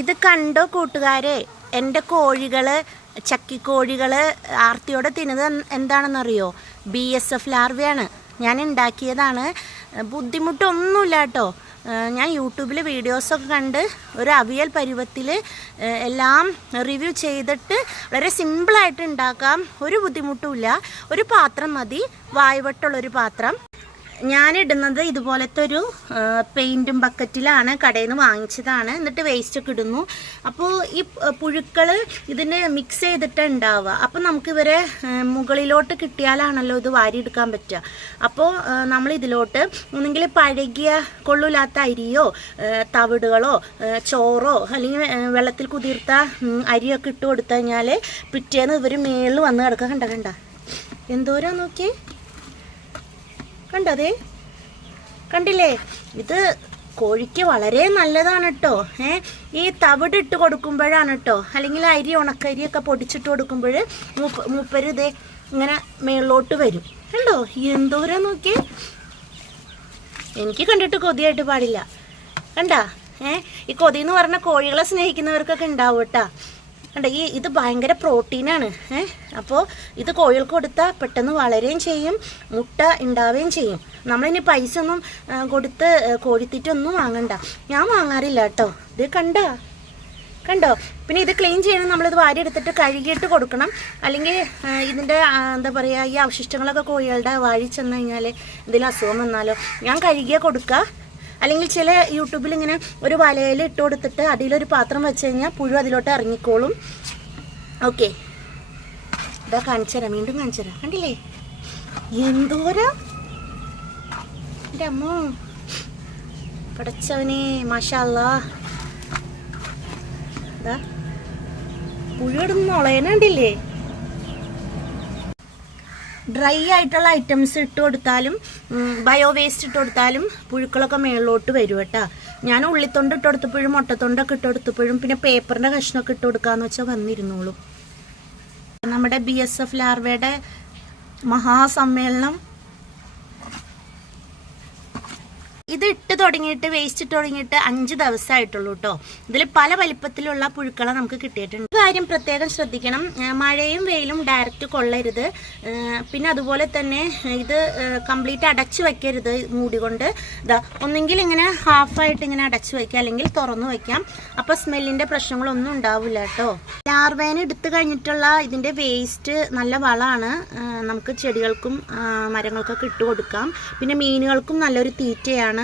ഇത് കണ്ടോ കൂട്ടുകാരെ, എൻ്റെ കോഴികൾ, ചക്കിക്കോഴികൾ ആർത്തിയോടെ തിന്നത് എന്താണെന്നറിയോ? BSF ലാർവയാണ്. ഞാൻ ഉണ്ടാക്കിയതാണ്. ബുദ്ധിമുട്ടൊന്നുമില്ല കേട്ടോ. ഞാൻ യൂട്യൂബിൽ വീഡിയോസൊക്കെ കണ്ട് ഒരു അവിയൽ പരുവത്തിൽ എല്ലാം റിവ്യൂ ചെയ്തിട്ട് വളരെ സിമ്പിളായിട്ട് ഉണ്ടാക്കാം. ഒരു ബുദ്ധിമുട്ടുമില്ല. ഒരു പാത്രം മതി, വായ്വട്ടുള്ളൊരു പാത്രം. ഞാനിടുന്നത് ഇതുപോലത്തെ ഒരു പെയിൻറ്റും ബക്കറ്റിലാണ്, കടയിൽ നിന്ന് വാങ്ങിച്ചതാണ്. എന്നിട്ട് വേസ്റ്റൊക്കെ ഇടുന്നു. അപ്പോൾ ഈ പുഴുക്കൾ ഇതിന് മിക്സ് ചെയ്തിട്ട് ഉണ്ടാവുക. അപ്പോൾ നമുക്ക് ഇവരെ മുകളിലോട്ട് കിട്ടിയാലാണല്ലോ ഇത് വാരിയെടുക്കാൻ പറ്റുക. അപ്പോൾ നമ്മൾ ഇതിലോട്ട് ഒന്നെങ്കിൽ പഴകിയ കൊള്ളില്ലാത്ത അരിയോ തവിടുകളോ ചോറോ അല്ലെങ്കിൽ വെള്ളത്തിൽ കുതിർത്ത അരിയൊക്കെ ഇട്ട് കൊടുത്തു കഴിഞ്ഞാൽ പിറ്റേന്ന് ഇവർ മേളിൽ വന്ന് കിടക്കുക. കണ്ട എന്തോരാ നോക്കി, കണ്ടതേ, കണ്ടില്ലേ? ഇത് കോഴിക്ക് വളരെ നല്ലതാണ് കേട്ടോ. ഈ തവിടിട്ട് കൊടുക്കുമ്പോഴാണ് കേട്ടോ, അല്ലെങ്കിൽ അരി ഉണക്കരിയൊക്കെ പൊടിച്ചിട്ട് കൊടുക്കുമ്പോൾ മൂപ്പര് ഇതേ ഇങ്ങനെ മേളിലോട്ട് വരും. കണ്ടോ എന്തോരാ നോക്കി. എനിക്ക് കണ്ടിട്ട് കൊതിയായിട്ട് പാടില്ല. കണ്ടാ ഈ കൊതി എന്ന് പറഞ്ഞ കോഴികളെ സ്നേഹിക്കുന്നവർക്കൊക്കെ ഉണ്ടാവും കേട്ടാ. കണ്ട ഇത് ഭയങ്കര പ്രോട്ടീനാണ്. അപ്പോൾ ഇത് കോഴികൾക്ക് കൊടുത്താൽ പെട്ടെന്ന് വളരുകയും ചെയ്യും, മുട്ട ഉണ്ടാവുകയും ചെയ്യും. നമ്മളിനി പൈസ ഒന്നും കൊടുത്ത് കോഴിത്തീറ്റൊന്നും വാങ്ങണ്ട. ഞാൻ വാങ്ങാറില്ല കേട്ടോ. ഇത് കണ്ടോ. പിന്നെ ഇത് ക്ലീൻ ചെയ്യണം. നമ്മളിത് വാരി എടുത്തിട്ട് കഴുകിയിട്ട് കൊടുക്കണം. അല്ലെങ്കിൽ ഇതിൻ്റെ എന്താ പറയുക, ഈ അവശിഷ്ടങ്ങളൊക്കെ കോഴികളുടെ വാരി ചെന്ന് കഴിഞ്ഞാൽ എന്തെങ്കിലും അസുഖം വന്നാലോ. ഞാൻ കഴുകിയാൽ കൊടുക്കുക. അല്ലെങ്കിൽ ചില യൂട്യൂബിൽ ഇങ്ങനെ ഒരു വലയിൽ ഇട്ട് കൊടുത്തിട്ട് അതിലൊരു പാത്രം വെച്ച് കഴിഞ്ഞാൽ പുഴു അതിലോട്ട് ഇറങ്ങിക്കോളും. ഓക്കെ, ഇതാ കാണിച്ചുതരാം, വീണ്ടും കാണിച്ചുതരാം. കണ്ടില്ലേ എന്തോരാ എൻ്റെ അമ്മോ, പടച്ചവനെ, മാഷാ അല്ലാഹ്. ഇതാ പുഴു ഇടുന്ന ഉളയനുണ്ടില്ലേ. ഡ്രൈ ആയിട്ടുള്ള ഐറ്റംസ് ഇട്ട് കൊടുത്താലും ബയോ വേസ്റ്റ് ഇട്ട് കൊടുത്താലും പുഴുക്കളൊക്കെ മേളിലോട്ട് വരും കേട്ടോ. ഞാൻ ഉള്ളിത്തൊണ്ട് ഇട്ട് കൊടുത്തപ്പോഴും മുട്ടത്തൊണ്ടൊക്കെ ഇട്ട് കൊടുത്തപ്പോഴും പിന്നെ പേപ്പറിൻ്റെ കഷ്ണമൊക്കെ ഇട്ട് കൊടുക്കാമെന്ന് വെച്ചാൽ വന്നിരുന്നോളും. നമ്മുടെ BSF ലാർവയുടെ മഹാസമ്മേളനം ഇത് ഇട്ട് തുടങ്ങിയിട്ട്, വേസ്റ്റ് ഇട്ട് തുടങ്ങിയിട്ട് 5 ദിവസമായിട്ടുള്ളൂ കേട്ടോ. ഇതിൽ പല വലിപ്പത്തിലുള്ള പുഴുക്കളെ നമുക്ക് കിട്ടിയിട്ടുണ്ട്. കാര്യം പ്രത്യേകം ശ്രദ്ധിക്കണം, മഴയും വെയിലും ഡയറക്റ്റ് കൊള്ളരുത്. പിന്നെ അതുപോലെ തന്നെ ഇത് കംപ്ലീറ്റ് അടച്ചു വയ്ക്കരുത് മൂടി കൊണ്ട്. ഇതാ ഒന്നെങ്കിൽ ഇങ്ങനെ ഹാഫായിട്ട് ഇങ്ങനെ അടച്ചു വയ്ക്കുക, അല്ലെങ്കിൽ തുറന്നു വയ്ക്കാം. അപ്പോൾ സ്മെല്ലിൻ്റെ പ്രശ്നങ്ങളൊന്നും ഉണ്ടാവില്ല കേട്ടോ. ലാർവേനെ എടുത്തു കഴിഞ്ഞിട്ടുള്ള ഇതിൻ്റെ വേസ്റ്റ് നല്ല വളമാണ്. നമുക്ക് ചെടികൾക്കും മരങ്ങൾക്കൊക്കെ ഇട്ട് കൊടുക്കാം. പിന്നെ മീനുകൾക്കും നല്ലൊരു തീറ്റയാണ്.